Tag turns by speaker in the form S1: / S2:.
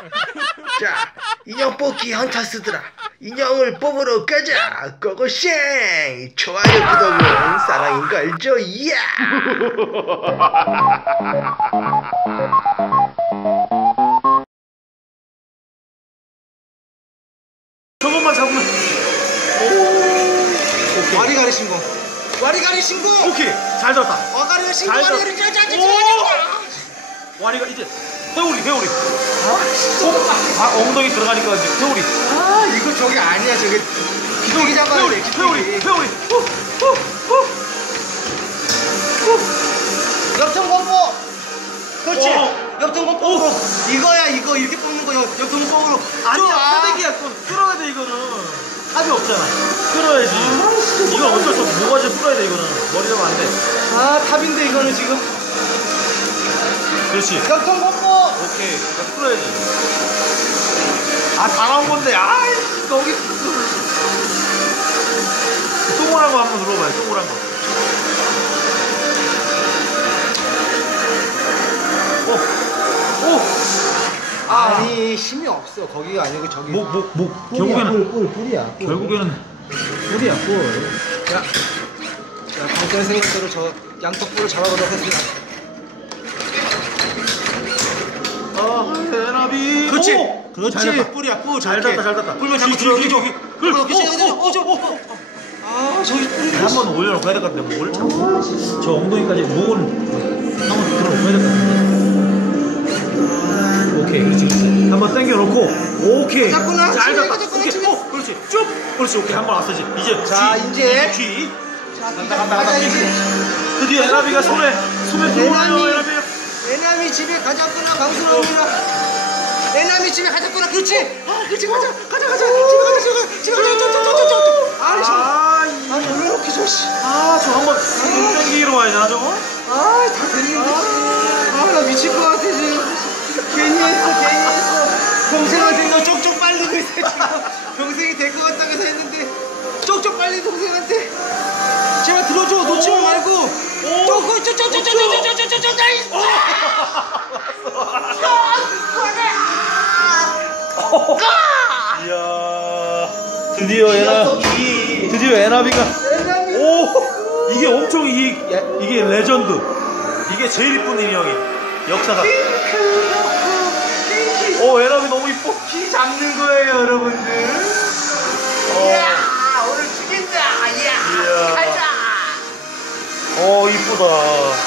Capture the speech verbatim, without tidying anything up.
S1: 자, 인형 뽑기 헌터스들아, 인형을 뽑으러 가자. 고고쉥. 좋아요, 구독은 사랑인 걸죠. 야.
S2: 저것만 잡으면. 오. 오케이.
S3: 와리가리 신고. 와리가리 신고.
S2: 오케이. 잘 잡았다.
S3: 와리가리 신고.
S2: 잘
S3: 와리가리
S2: 잡-
S3: 신고.
S2: 오. 와리가 이제 회오리 회오리. 아, 아 엉덩이 들어가니까 이제 회오리.
S3: 아 이거 저기 아니야 저게. 기둥이 잡아야
S2: 회오리
S3: 돼.
S2: 회오리 회오리.
S3: 옆통 공포. 그렇지.
S2: 오.
S3: 옆통 공포. 이거야 이거 이렇게 뽑는 거 옆통 공포로.
S2: 아니야, 패대기야. 또 끌어야 돼 이거는. 답이 없잖아. 끌어야지. 이건 어쩔 수 없어. 모가지 풀어야 돼 이거는. 머리 잡으면 안 돼.
S3: 아 탑인데 이거는 지금.
S2: 그렇지.
S3: 옆통 공포.
S2: 오케이. 자, 풀어야지. 아, 다 나온 건데. 아이, 거기. 동그란 거 한번 눌러봐요. 동그란 거. 오, 오.
S3: 아니 힘이 없어. 거기가 아니고 저기.
S2: 목, 목, 목.
S3: 뿔이야,
S2: 결국에는.
S3: 뿔, 뿔, 뿔이야. 뿔.
S2: 결국에는.
S3: 뿔이야 뿔. 자, 자 방금 생각대로 저 양쪽 뿔을 잡아보도록 하겠습니다.
S2: 아, 대나비.
S3: 그렇지.
S2: 오!
S3: 그렇지.
S2: 잘 잡았다.
S3: 뿔이야 뿔.
S2: 잘
S3: 저렇게.
S2: 잡았다, 잘 잡았다.
S3: 뿔만 잡고
S2: 저기,
S3: 들어가기
S2: 저기,
S3: 저기.
S2: 저기.
S3: 그렇지.
S2: 어, 어,
S3: 어, 저, 어, 어. 아 저기 뿔이.
S2: 한번 올려놓고 해야 될 것 같은데, 목을. 저 엉덩이까지 목은 한번 들어놓고 해야 될 것 같은데. 오케이, 그렇지, 그렇지. 한번 당겨놓고, 오케이.
S3: 잡구나.
S2: 잘 잡다.
S3: 잡구나,
S2: 오케이,
S3: 지금.
S2: 오, 그렇지. 쭉. 그렇지, 오케이. 한 번 왔어지. 이제.
S3: 자,
S2: 쥐,
S3: 이제.
S2: 쥐.
S3: 자,
S2: 간다, 간다, 간다.
S3: 가자, 이제.
S2: 드디어 에나비가 손에, 손에 들어오네요,
S3: 에나미.
S2: 에나비.
S3: 애남이 집에 가자꾸나 강수롱이랑. 애남이 집에 가자꾸나. 그렇지. 아, 그렇지. 가자. 가자, 가자. 집에 가자, 집에 가자. 집에 가자. 저저저저저. 아, 저.
S2: 아,
S3: 아, 왜 이렇게 저 씨.
S2: 아, 저 한번 땡기기로 와야 되나, 저거?
S3: 아, 다 됐는데. 아, 나 미칠 것 같아, 지금. 괜히 했어, 괜히 했어. 동생한테 너 쪽쪽 빨리고 있어, 지금. 동생이 될 것 같다고 해서 했는데. 쪽쪽 빨리 동생한테. 제발 들어줘, 놓치지 말고. 쪼고, 쪼쪼쪼쪼쪼쪼쪼쪼, 나이스!
S2: 이야, 드디어 에나, 드디어 에나비가. 오, 이게 엄청 이 이게 레전드. 이게 제일 이쁜 인형이 역사가. 오, 에나비 너무 이뻐.
S3: 키 잡는 거예요, 여러분들.
S1: 야, 오늘 죽인다. 야,
S2: 이야.
S1: 가자.
S2: 어, 이쁘다.